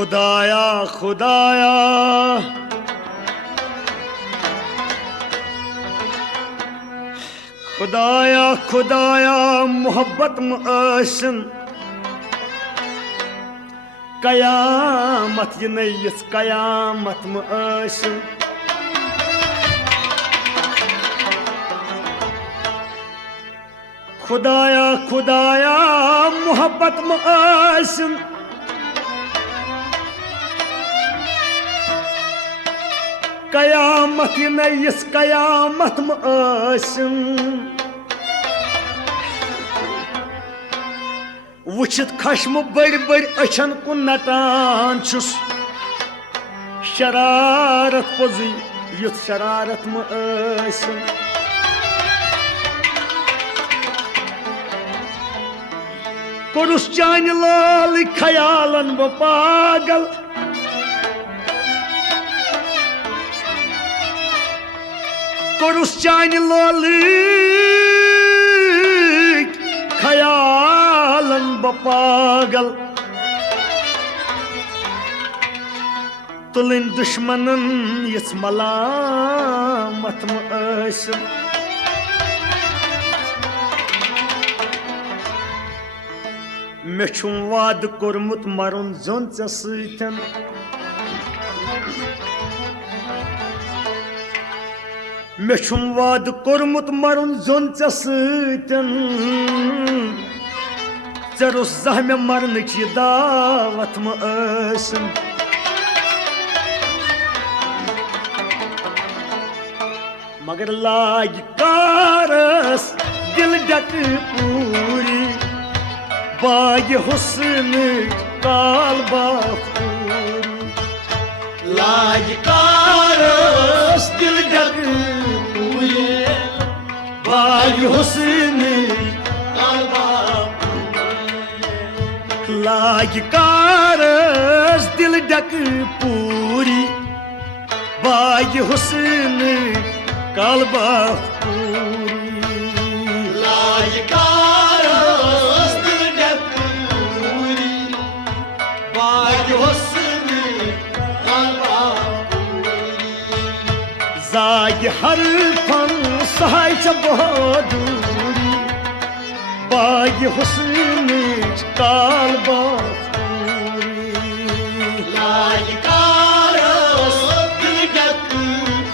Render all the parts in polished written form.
खुदाया खुदाया खुदाया खुदाया मोहब्बत मअशन कयामत ये नयस कयामत मअशन खुदाया खुदाया मोहब्बत मअशन कयामत ये नयस कयामत मअशन वुचित खश्म बड़ बड़ अछन कुन नटान छुस शरारत पोजी युथ शरारत मअसन कोरुस चान लाल खयालन ब पागल कोरुस चान लाल खयालन ब पागल तुलिन दुश्मनन यस मलामत मअसन मे छुम वाद कोरमुत मरुन जोन चे सतन मे छुम वाद कोरमुत मरुन जोन चे सतन चरुस जह मे मरन की दावत मअसन मगर लाग कारस दिल डक पूरी बाग हुस्न काल बाफूरी लाग कारस दिल डक पूरी बाग हुस्न काल बाफूरी लाग कारस दिल डक पूरी बाग हुस्न काल बाफूरी लाग कारस दिल डक पूरी बाग हुस्न काल बाफूरी जाग हर फन सहाय च बहादुरी बाग हुस्न काल बाफूरी लाग कारस दिल डक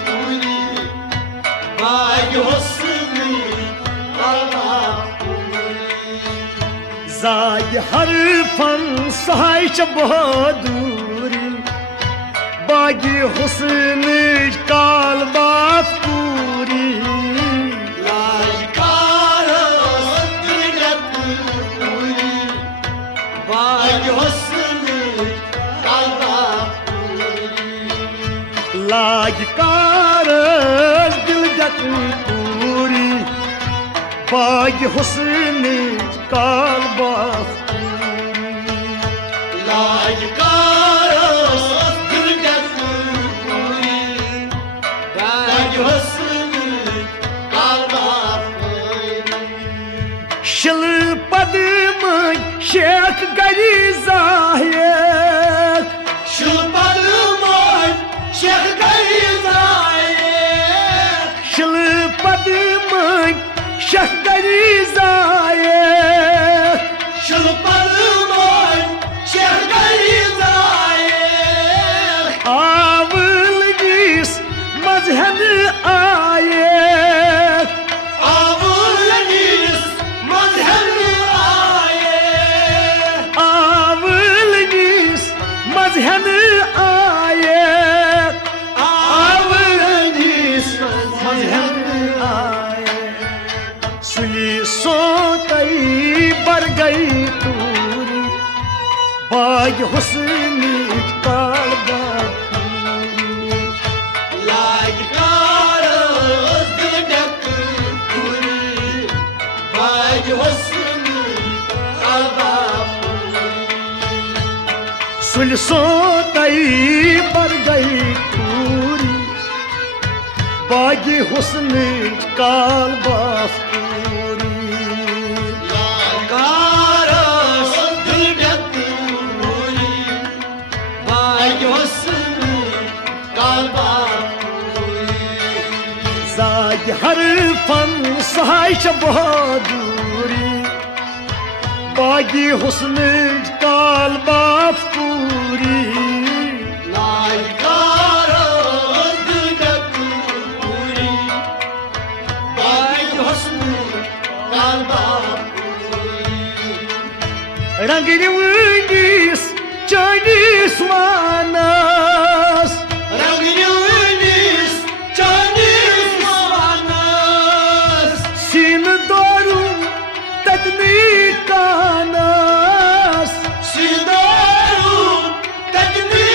पूरी बाग हुस्न काल बाफूरी जाग हर फन सहाय च बहादुरी बाग हुस्न काल बाफूरी लाग कारस दिल डक पूरी बाग हुस्न काल बाफूरी लाग कारस दिल डक पूरी बाग हुस्न काल बाफूरी लाग कारस दिल डक पूरी बाग हुस्न काल बाफूरी शिल पदम शेख गरी जाहिर शिल पदम शेख गरी जाहिर शिल पदम शेख गरी जाहिर शिल पदम शेख गरी जाहिर आवल गिस मजहन आये आवल गिस मजहन आये आवल गिस मजहन आये आवल गिस मजहन आये सुई सोतई बर गई तूरी बाग हुस्न काल बाफूरी लाग कारस दिल डक पूरी बाग हुस्न काल बाफूरी सुन सोतई बर गई तूरी बाग हुस्न काल बाफूरी लाग कारस दिल डक पूरी फन सहाय बहादुरी बागी हुस्न काल बाप पूरी रंग रिवनीस चाइनीस वानस रंग रिवनीस चाइनीस वानस सीन दोरू ततनी कानस सिदारू तकनी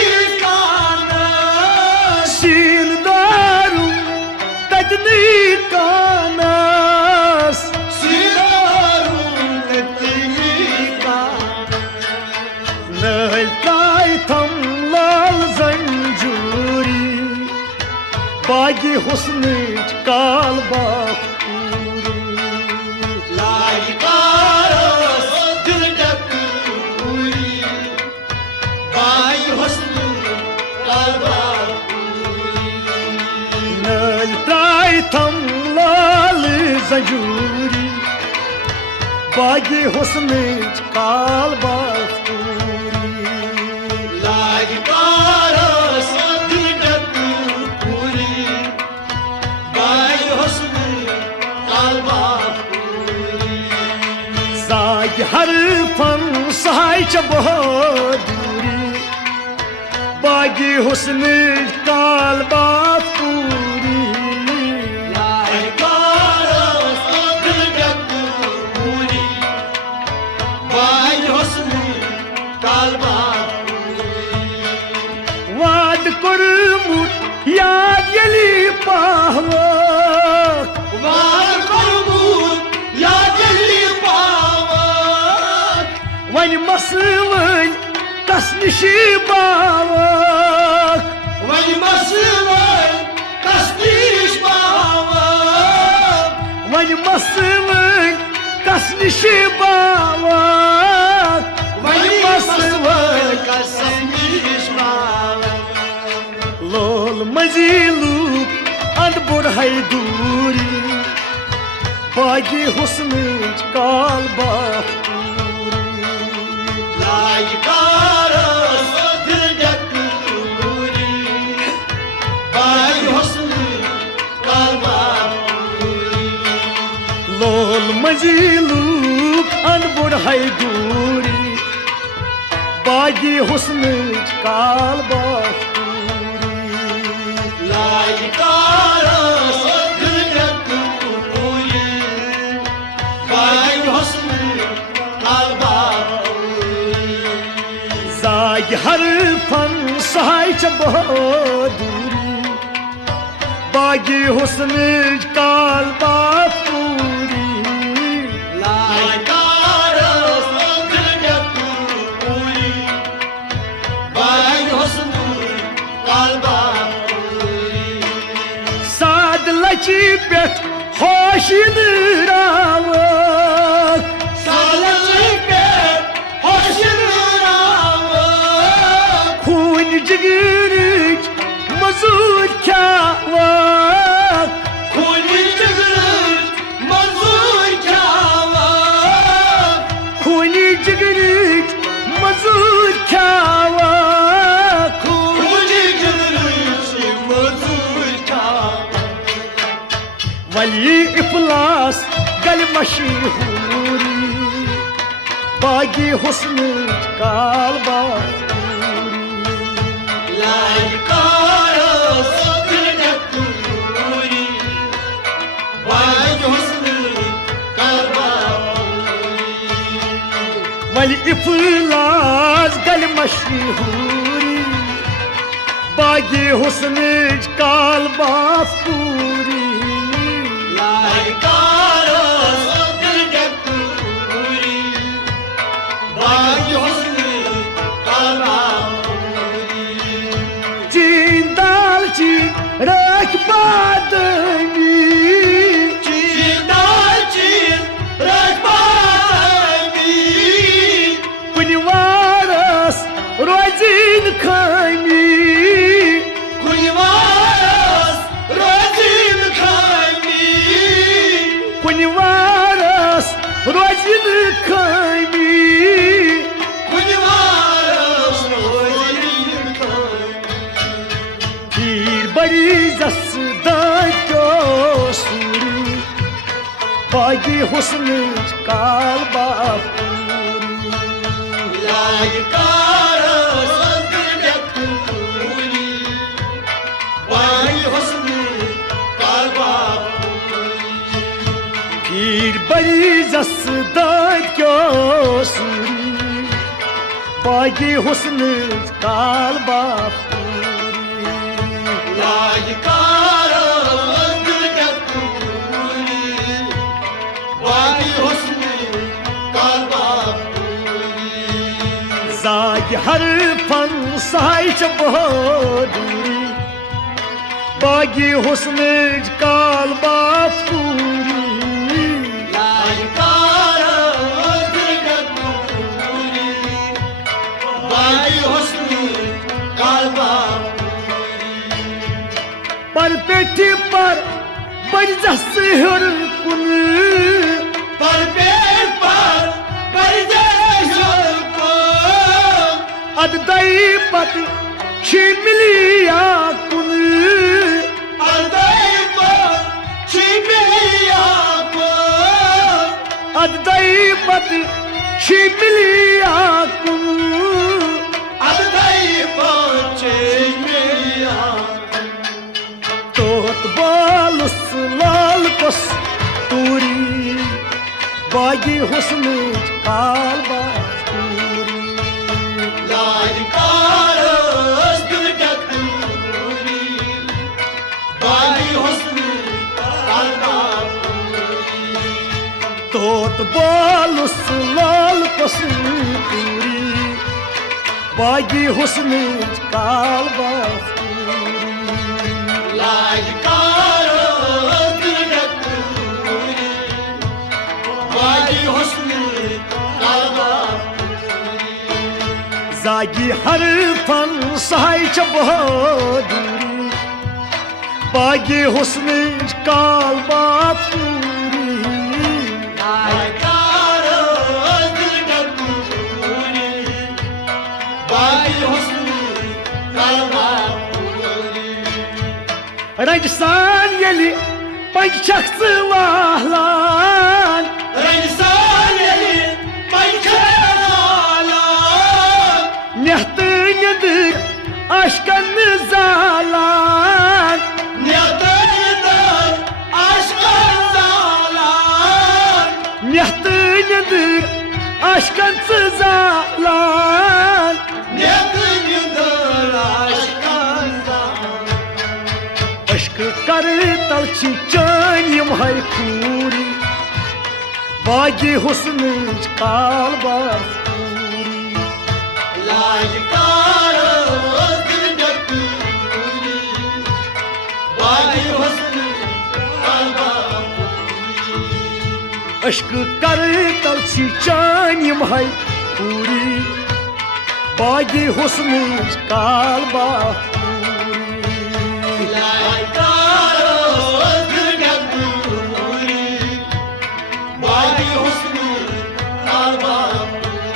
कानस सीन दोरू ततनी कानस सिदारू तकनी नहल काय थम लाल जंजूरी बागी हुस्न काल बाप पूरी लाइकारों दिल डक पूरी बाई हुस्न कालबा नल त्राय थम लाल जंजूरी बागी हुस्न काल बाप पूरी लाइकारों दिल डक पूरी बाई हुस्न कालबा साय हर फन सहाय बहादुरी बागी हुस्न काल बाप पूरी लाइकारों दिल डक पूरी बाई हुस्न कालबा वाद कोरमुत याद यली पाहवक वार कोरमुत या जल्दी पावक वन मसवन कस निशी बावक वही मसलन कस्तीश पावक वन मसवन कस निशी बावक वही वन मसलन मसवन कस्तीश पावक लोल मजीलू अंद बुढ़ाई दूरी बागी हुस्न काल बाप पूरी लाइकारों दिल डक पूरी बाई हुस्न कालबा लोल मजीलू अन बुढ़ाई दूरी बागी हुस्न काल बाप पूरी लाइकारों दिल डक पूरी बाई हुस्न कालबा जाय हर फन सहाय बहादुरी बागी हुस्न काल बाप पूरी लाइकारों दिल डक पूरी बाई हुस्न कालबा साद लची पेट होशिन रावक सालची पे होशिन रावक खून जिगरच मजूर ख्यावक खूनी जिगरच मजूर ख्यावक खून जिगरच मजूर ख्यावक खूनी जिगरच मजूर ख्यावक वली इफलास गल मशहूरी बागी हुस्न काल बाप पूरी लाइकारों दिल डक पूरी बाई हुस्न कालबा वली इफलास गल मशहूरी बागी हुस्न काल बाप पूरी लाइकारों दिल डक पूरी बाई हुस्न कालबा चीन दाल चीन रख बादनी चीन रखबानी कुनि वारस रोजिन खामी कुलवास रोजी कुनिवारस रोजिन खामी कुनिवारस रोजिन खामी पीर बड़ी जसदातो सूरी बागी हुस्न काल बापूरी लायकारस दिलकुरी बागी हुस्न काल बापूरी पीर बड़ी जसदातो सूरी बागी हुस्न काल बापूरी लायकारस दिलकुरी बागी हुस्न काल बापूरी जाग हर फन साइच बहादुरी बागी हुस्न काल बापूरी लायकारस दिलकुरी बागी हुस्न काल बापूरी पर पेटी पर बड़ी जस हर कुन पर पेट पर बरजश को अद दई पत छिमिलिया कुन अदय पर छिमिया को अद दई पत छिमिलिया कुन अदय पर छिमिया तोत बालुस लाल कस तूरी बागी हुस्न काल बापूरी लायकारस दिलकुरी बागी हुस्न काल बापूरी तोत बालुस लाल कस तूरी बागी हुस्न काल बापूरी लायकारस दिलकुरी बागी हुस्न काल बापूरी जागी हर फन साइच बहादुरी बागी हुस्न काल बापूरी लायकारस दिलकुरी बागी हुस्न काल बापूरी रजसान यली पंच शख्स वाहलान रंगसान यली पंचनाला नेहत नदर अशकन जालान न्यतनदर आशकन जालान नेहत नदर अशकन जालान न्यतनदर आशकन जालान अश्क कर तल चान यम हर खूरी बागी हुस्न काल बापूरी लायकारस दिलकुरी बागी हुस्न काल बापूरी अश्क कर तल चान यम हर खूरी बागी हुस्न काल बापूरी लायकारस दिलकुरी बागी हुस्न काल बापूरी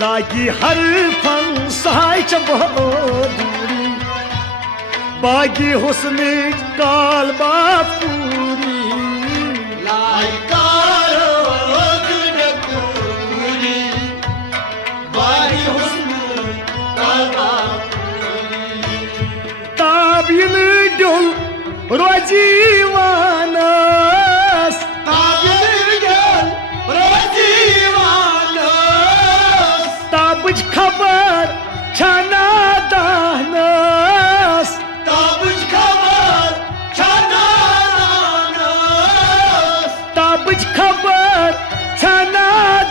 जागी हर फन साइच बहादुरी बागी हुस्न काल बापूरी लायकारस दिलकुरी बागी हुस्न काल बापूरी ताबिन डोल रोजीवानस ताबिन रोजीवानस ताबज खबर छना दानस ताबुज खबर छनानानस ताबज खबर छना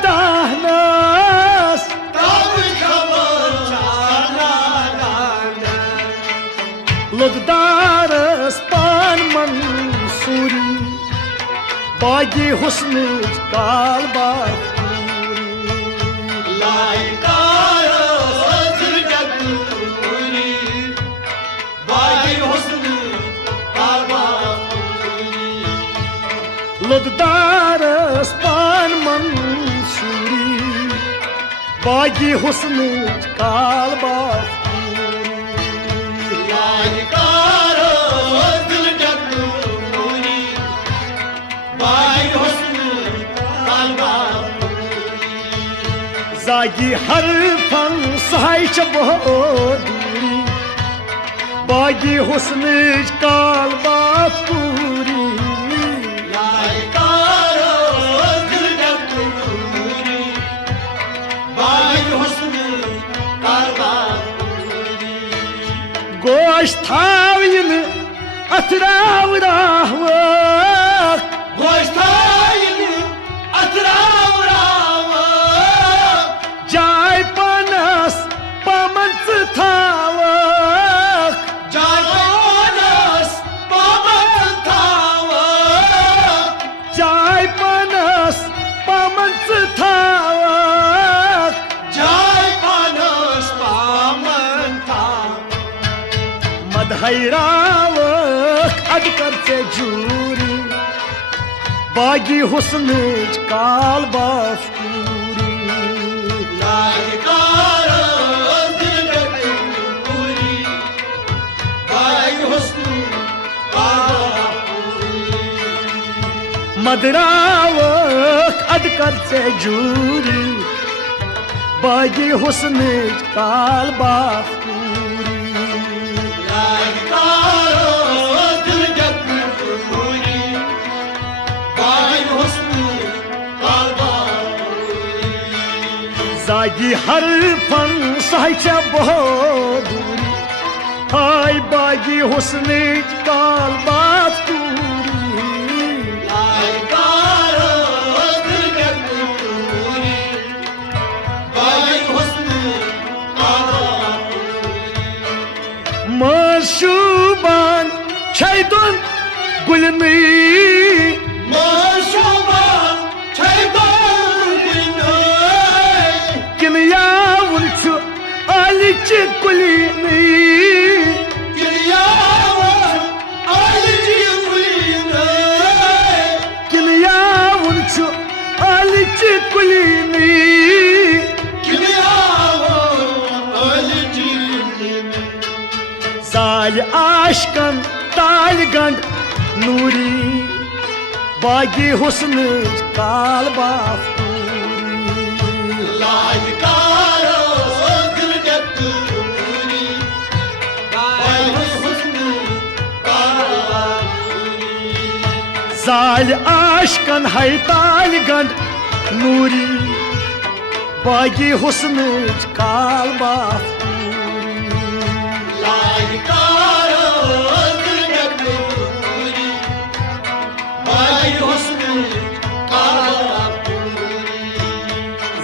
दानस ताबुज खबर छनानानस लुददारस पान मंसूरी बागी हुस्न काल बापूरी लायकारस दिलकुरी बागी हुस्न काल बापूरी लुददारस पान मंसूरी बागी हुस्न काल बाफ लायकारो दिल डकू पूरी बाई हुस्न कालबा जागी हर फन सहाय दूरी बागी हुस्न काल बाफ पूरी लायकारो दिल डकू पूरी बाई हुस्न कालबा गोश थाविन अथराव राहवक गोश्ताइन अतराव राव जाय पनस पमंच थावक जागोनस पामत थाव जाय पनस पमंच थावक जाय पानस पामन थाव मधैरावक अडकरचे जूरी बागी हुस्न काल बाफ पूरी लायकारो दिल डकू पूरी बाई हुस्न कालबा मदरावक अडकरचे जूरी बागी हुस्न काल बाफ पूरी लायकारो दिल डकू पूरी बाई हुस्न कालबा जागी हर फन सहायच्या बहादुरी हाय बागी हुस्न काल बाफ पूरी लायकारो दिल डकू पूरी बाई हुस्न कालबा मशूबान छैदन गुलनी माशूबान छैदन किनयावन छु आलिच कुलीनी किलियावन आलिजी कुलीने किनयावन छु आलिच कुलीनी किलियावन आलिजी कुलीने साल आशकन तालगंड नूरी बागी हुस्न काल बाफ पूरी लायकारो दिल डकू पूरी बाई हुस्न कालबा साल आशकन है तालगंड नूरी बागी हुस्न काल बाफ लायकारो दिल डकू पूरी बाई हुस्न कालबा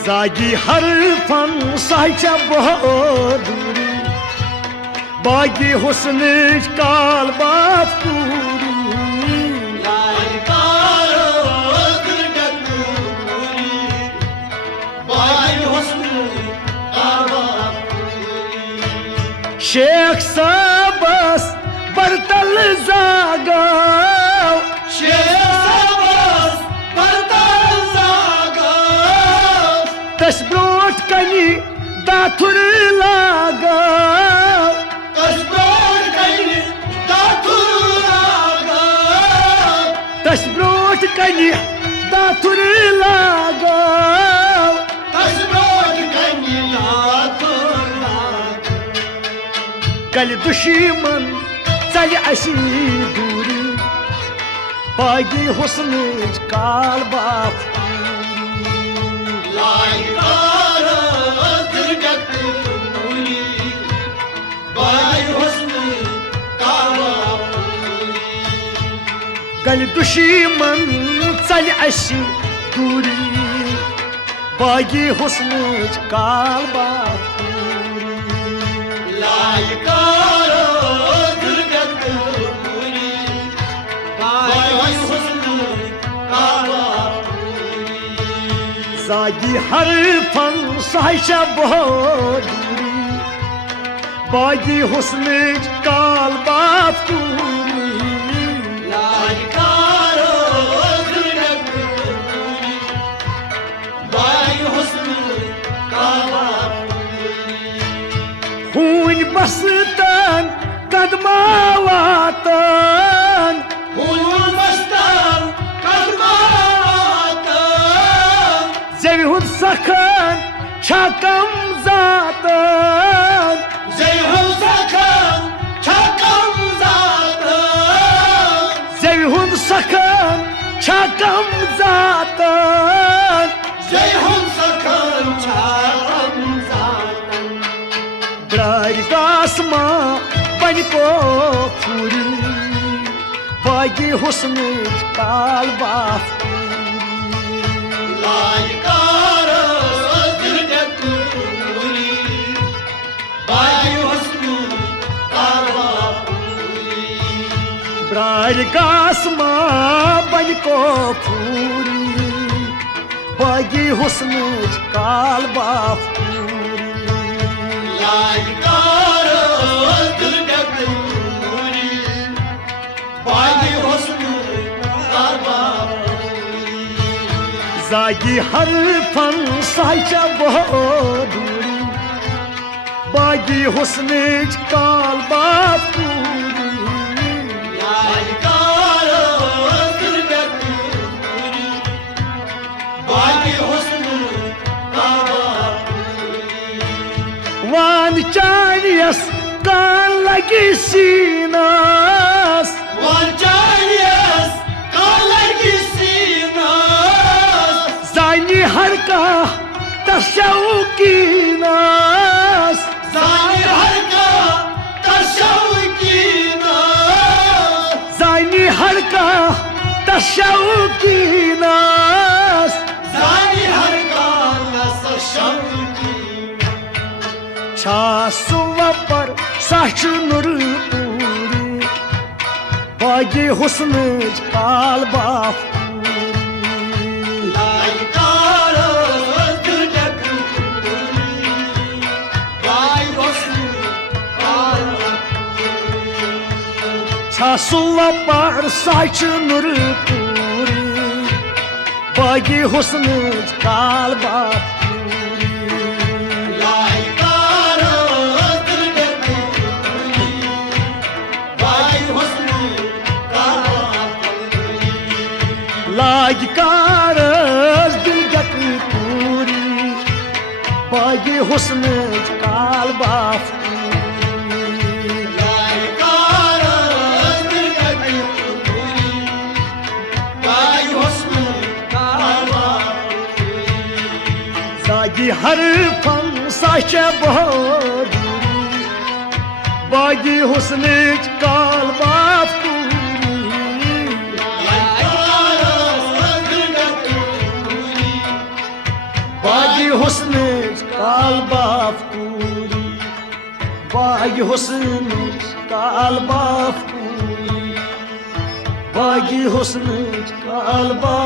जागी हर फन सहायच्या बहादुरी बागी हुस्न काल बाफ पूरी लायकारो दिल डकू पूरी बाई हुस्न कालबा शेख साबस बरतल जागाव शेषाबास बरताल जागाव तस ब्रोट कनी दाथुर लगाव कसबोड कईने दाथुर लगाव तस ब्रोट कनी दाथुर लगाव कसबोड कईने दाथुर लगाव कल दुश्मन चल असी दूरी बागी हुस्न काल बाफ लायकारो दिल डकू पूरी बाई हुस्न कालबा कल दुश्मन चल असी दूरी बागी हुस्न काल बाफ लायकारो दिल डकू पूरी बाई हुस्न कालबा जागी हर फन सहायच्या बहादुरी बागी हुस्न काल बाफ पूरी लायकारो दिल सखन छकम जातन Zeyhun sakın çakam zaten Zeyhun sakın çakam zaten Zeyhun sakın çakam zaten Brari gasma baniko puri Vagi husni kalba Layıkarı özgürde kuri Bay husnu karva kuri Brari gasma baniko puri Vagi husni kalba Layıkarı özgürde kuri Bay husnu karva Zagi harfan sayca boduri Bagi husni kalba puri Layıkarı özgürde kuri Bay husnu karva Van charias kalagi sinas Vancayas kalagisinas Zani harka tashaukinas Zani harka taşavikinas Zani harka tashaukinas Zani harka taşavikinas Chasuva par saçı nuru puri Bagi husni kalba Layıkarı özgürde kuri Vay hosnu karva Chasuva par saçı nuru puri Bagi husni kalba Layıkarı özgürde kuri Vay hosnu karva Lagikaras dilgat puri Bagi husni kalba Layıkarı özgürde kuri Vay hosnu karva Zagi harfan saçe boduri Bagi husni kalba Layıkarı özgürde kuri Bagi husni kalba Bagi husni kalba Bagi husni kalba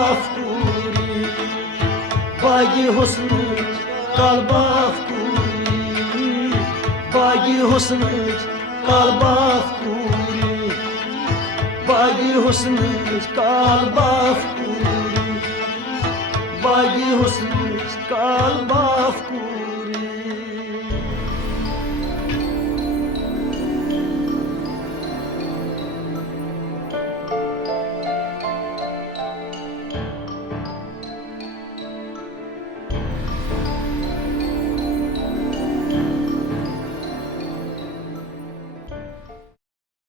Bagi husni kalba Bagi husni kalba Bagi husni kalba Bagi husni kalba